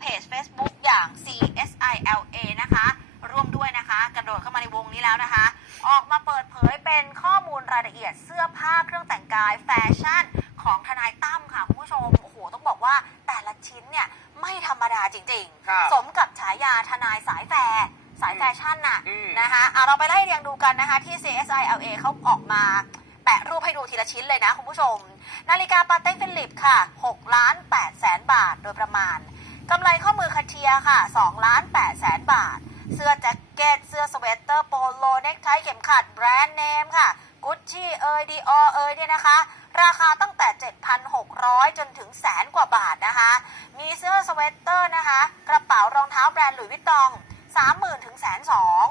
เพจ Facebook อย่าง CSILA นะคะ ร่วมด้วยนะคะ กระโดดเข้ามาในวงนี้แล้วนะคะ ออกมาเปิดเผยเป็นข้อมูลรายละเอียดเสื้อผ้าเครื่องแต่งกายแฟชั่นของทนายตั้มค่ะ คุณผู้ชม โอ้โห ต้องบอกว่าแต่ละชิ้นเนี่ย ไม่ธรรมดาจริงครับสมกับฉายาทนายสายแฟร์สายแฟชั่นน่ะ อืม นะคะเอาเราไปไล่เรียงดูกันนะคะ ที่ CSILA เขาออกมาแปะรูปให้ดูทีละชิ้นเลยนะคุณผู้ชม นาฬิกาปาเต็กฟิลิปค่ะ6ล้าน8แสนบาทโดยประมาณ กำไรข้อมือคาเทียค่ะ2ล้าน8แสนบาท เสื้อแจ็คเก็ต เสื้อสเวตเตอร์โปโลเนคไทเข็มขัดแบรนด์เนมค่ะกุชชี่เอยดีออเอยเนี่ยนะคะ ราคาตั้งแต่ 7,600 จนถึงแสนกว่าบาทนะคะ มีเสื้อสเวตเตอร์นะคะ กระเป๋ารองเท้าแบรนด์หลุยส์วิตตอง 30,000 ถึงแสนสอง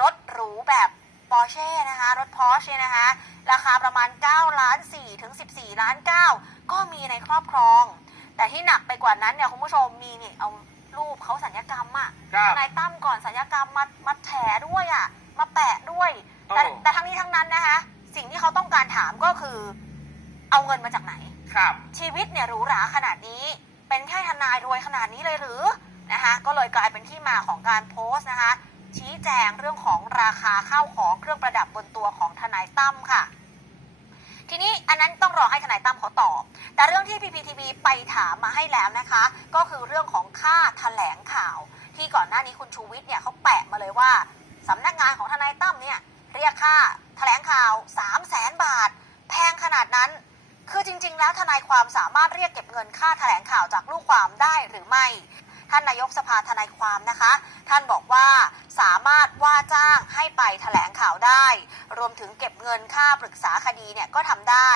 รถหรูแบบปอร์เช่นะคะ รถพอร์เช่นะคะ ราคาประมาณ9ล้าน4ถึง 14 ล้าน 9 ก็มีในครอบครอง แต่ที่หนักไปกว่านั้นเนี่ยคุณผู้ชมมีนี่เอารูปเขาสัญญกรรมอะครับนายตั้มก่อนสัญญกรรมมามาแถด้วยอะมาแปะด้วย แต่โอ้ แต่ทั้งนี้ทั้งนั้นนะคะ สิ่งที่เขาต้องการถามก็คือ เอาเงินมาจากไหน ครับ ชีวิตเนี่ยหรูหราขนาดนี้ เป็นแค่ทนายรวยขนาดนี้เลยหรือนะคะ ก็เลยกลายเป็นที่มาของการโพสต์นะคะ ชี้แจงเรื่องของราคาข้าวของเครื่องประดับบนตัวของทนายตั้มค่ะ ทีนี้อันนั้นต้องรอให้ทนายตั้มเขาตอบ แต่เรื่องที่ PPTV ไปถามมาให้แล้วนะคะ ก็คือเรื่องของค่าแถลงข่าว ที่ก่อนหน้านี้คุณชูวิทย์เนี่ยเขาแปะมาเลยว่าสำนักงานของทนายตั้มเนี่ยเรียกค่าแถลงข่าว 3 0 0แสนบาท แพงขนาดนั้น คือจริง ๆ แล้วทนายความสามารถเรียกเก็บเงินค่าแถลงข่าวจากลูกความได้หรือไม่ ท่านนายกสภาทนายความนะคะ ท่านบอกว่าสามารถว่าจ้างให้ไปแถลงข่าวได้ รวมถึงเก็บเงินค่าปรึกษาคดีเนี่ยก็ทำได้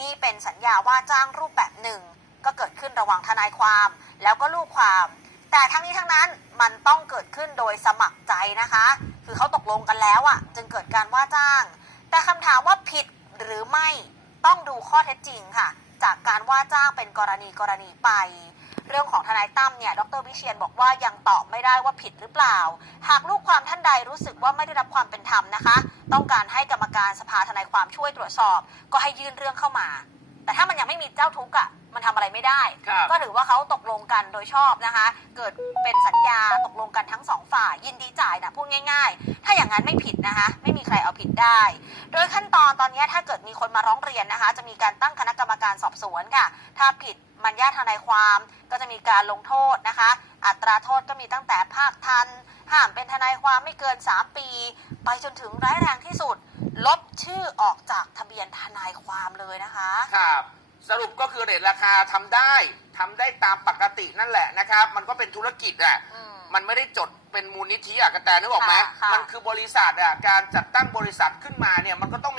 นี่เป็นสัญญาว่าจ้างรูปแบบหนึ่ง ก็เกิดขึ้นระหว่างทนายความ แล้วก็ลูกความ แต่ทั้งนี้ทั้งนั้นมันต้องเกิดขึ้นโดยสมัครใจนะคะ คือเขาตกลงกันแล้วอะ่ะ จึงเกิดการว่าจ้าง แต่คำถามว่าผิดหรือไม่ต้องดูข้อเท็จจริงค่ะ จากการว่าจ้างเป็นกรณีกรณีไป เรื่องของทนายตั้มเนี่ย ดรวิเชียนบอกว่ายังตอบไม่ได้ว่าผิดหรือเปล่า หากลูกความท่านใดรู้สึกว่าไม่ได้รับความเป็นธรรมนะคะ ต้องการให้กรรมการสภาทนายความช่วยตรวจสอบ ก็ให้ยื่นเรื่องเข้ามา แต่ถ้ามันยังไม่มีเจ้าทุกข์อะมันทำอะไรไม่ได้ ครับก็ถือว่าเขาตกลงกันโดยชอบนะคะ เกิดเป็นสัญญาตกลงกันทั้งสองฝ่ายยินดีจ่ายนะพูดง่าย ๆ ถ้าอย่างนั้นไม่ผิดนะคะ ไม่มีใครเอาผิดได้ โดยขั้นตอนตอนนี้ถ้าเกิดมีคนมาร้องเรียนนะคะ จะมีการตั้งคณะกรรมการสอบสวนค่ะ ถ้าผิด มันญาติทนายความก็จะมีการลงโทษนะคะ อัตราโทษก็มีตั้งแต่ภาคทัน ห้ามเป็นทนายความไม่เกิน 3 ปี ไปจนถึงร้ายแรงที่สุด ลบชื่อออกจากทะเบียนทนายความเลยนะคะ ครับ สรุปก็คือเรทราคาทำได้ทำได้ตามปกตินั่นแหละนะครับ มันก็เป็นธุรกิจอะ อืม มันไม่ได้จดเป็นมูลนิธิอะกระแตนึกออกไหมค่ะค่ะ มันคือบริษัทอะการจัดตั้งบริษัทขึ้นมาเนี่ยมันก็ต้องมี